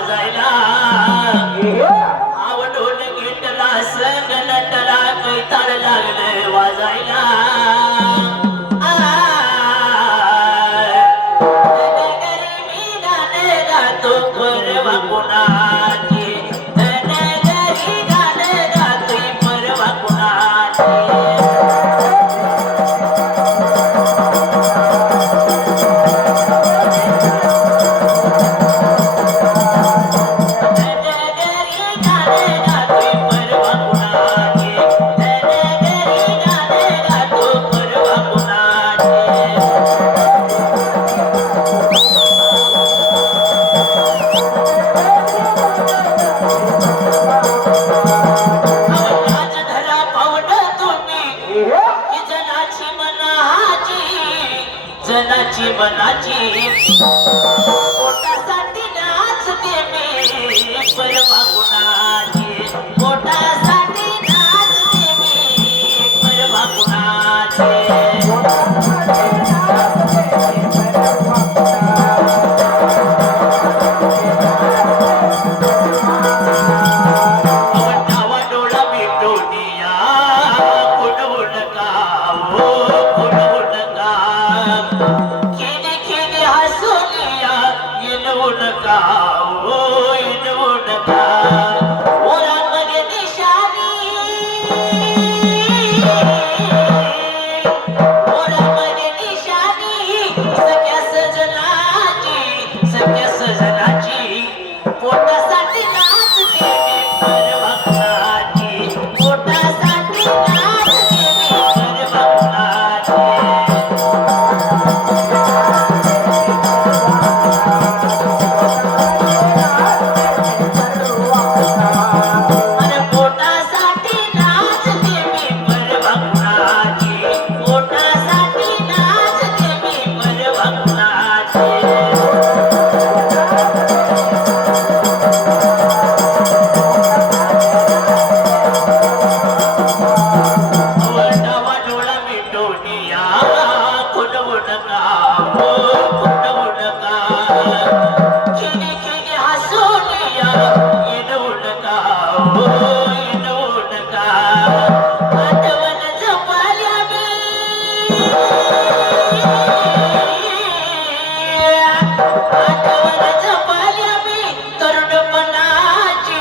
वाजायला आवडून गिटला संग नटला कैताळ लागले वाजायला गरीबी गाणे गातो परवा कुणाची गरी गाणे गातोय परवा कुणाची जनाची मनाची पोटासाठी नाचते मी परवा कुणाची पोटासाठी नाचते मी परवा कुणाची डावा डोळा मिटोनिया कुणवू नका हो कुणवू नका खेदे खेदे हसूनिया येऊ नका हो येऊ नका ओरामध्ये निशाणी ओरामध्ये निशाणी सगळ्या सजनाची पोटासाठी नाचते मी परवा कुणाची पोटासाठी नाचते मी परवा कुणाची तरुणपणाची